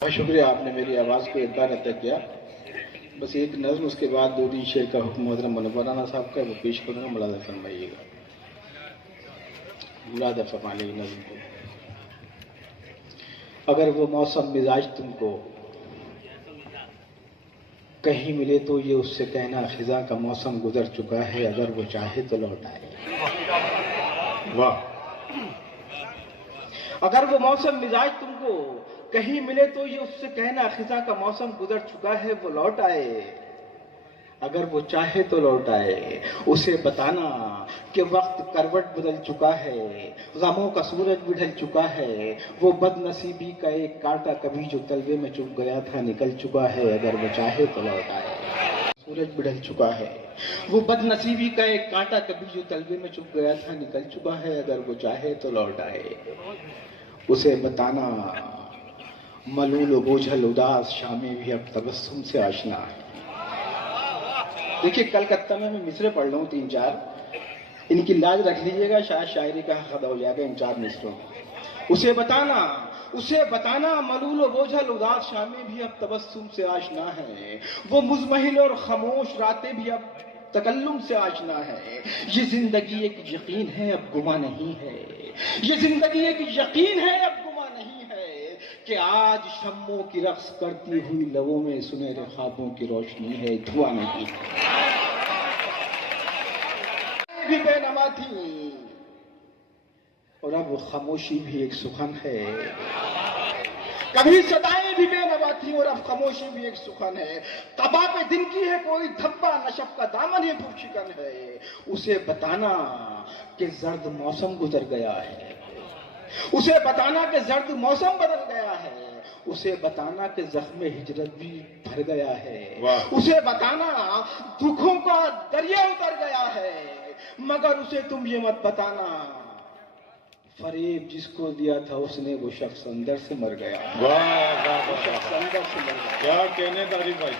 بہت شکریہ، آپ نے میری آواز کو ایک بار عطا کیا۔ بس ایک نظم، اس کے بعد دو تین شعر کا حکم محترم منورانا صاحب کا وہ پیش کروں گا، ملازہ فرمائیے گا، ملازہ فرما لیں گے نظم کو۔ اگر وہ موسم مزاج تم کو کہیں ملے تو یہ اس سے کہنا خزاں کا موسم گزر چکا ہے، اگر وہ چاہے تو لوٹ آئے۔ واہ! اگر وہ موسم مزاج تم کو کہیں ملے تو یہ اس سے کہنا خزاں کا موسم گزر چکا ہے، وہ لوٹ آئے، اگر وہ چاہے تو لوٹ آئے۔ اسے بتانا کہ وقت کروٹ بدل چکا ہے، غموں کا سورج بھی ڈھل چکا ہے، وہ بد نصیبی کا ایک کانٹا کبھی جو تلوے میں چپ گیا تھا نکل چکا ہے، اگر وہ چاہے تو لوٹ آئے۔ سورج بھی ڈھل چکا ہے، وہ بد نصیبی کا ایک کانٹا کبھی جو تلوے میں چپ گیا تھا نکل چکا ہے، اگر وہ چاہے تو لوٹ آئے۔ اسے بتانا ملول و بوجھل اداس شامی بھی اب تبسم سے آشنا ہے۔ دیکھیے کلکتہ میں مصرے پڑھ رہا ہوں تین چار، ان کی لاج رکھ لیجئے گا، شاید شاعری کا حق ادا ہو جائے گا ان چار مصروں۔ اسے بتانا ملول و بوجھل اداس شامی بھی اب تبسم سے آشنا ہے، وہ مزمحل اور خاموش راتیں بھی اب تکلم سے آشنا ہے۔ یہ زندگی ایک یقین ہے اب گما نہیں ہے، یہ زندگی ایک یقین ہے اب گما نہیں ہے، کہ آج شمعوں کی رقص کرتی ہوئی لبوں میں سنہرے خوابوں کی روشنی ہے، دھواں نہیں ہے۔ بھی بے نوا تھی اور اب خاموشی بھی ایک سخن ہے، کبھی صدائیں بھی بے نوا تھی اور اب خاموشی بھی ایک سخن ہے، قبا پہ دن کی ہے کوئی دھبا نشب کا دامن ہی پرشکن ہے۔ اسے بتانا کہ زرد موسم گزر گیا ہے، اسے بتانا کہ زرد موسم بدل گیا ہے، اسے بتانا کہ زخم ہجرت بھی بھر گیا ہے، اسے بتانا دکھوں کا دریا اتر گیا ہے، مگر اسے تم یہ مت بتانا فریب جس کو دیا تھا اس نے وہ شخص اندر سے مر گیا۔ واہ واہ وہ شخص اندر سے مر گیا۔ کیا کہنے تاریخ بھائی۔